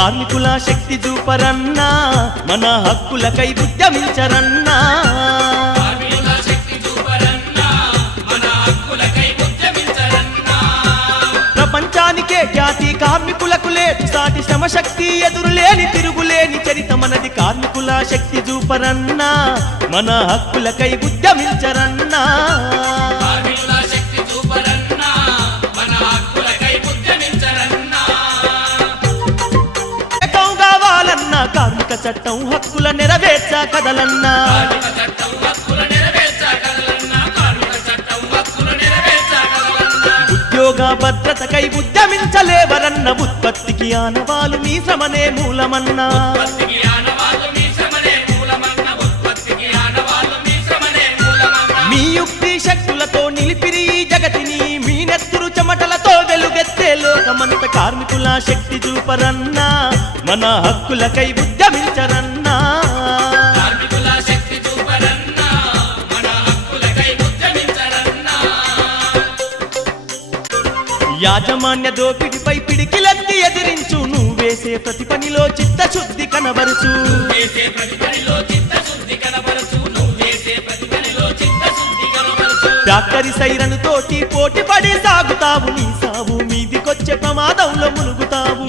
కార్మికుల శక్తి చూపరన్నా మన హక్కులకై ఉద్యమించరన్నా ప్రపంచానికే ఖ్యాతి కార్మికులకు లేదు సాటి శ్రమశక్తి ఎదురులేని తిరుగులేని చరిత మనది కార్మికుల శక్తి చూపరన్నా మన హక్కులకై ఉద్యమించరన్నా కార్మిక చట్టం హక్కుల నెరవేర్చ కదలన్నా ఉద్యోగ భద్రతకై ఉద్యమించలేవరన్న ఉత్పత్తికి ఆనవాలు మీ శ్రమనే మూలమన్నా మీ యుక్తి శక్తులతో నిలిపిరి జగతిని మీ నెత్తురు చెమటలతో వెలుగెత్తే లోకమంత కార్మికుల శక్తి చూపరన్నా మన హక్కులకై ఉద్యమించరన్నా యాజమాన్య దోపిడిపై పిడికిలెత్తి ఎదిరించు నువ్వేసే ప్రతి పనిలో చిత్తశుద్ధి కనబరుచు డాక్టరి సైరను తోటి పోటీ పడి సాగుతావు నీ సావు మీదికొచ్చే ప్రమాదంలో మునుగుతావు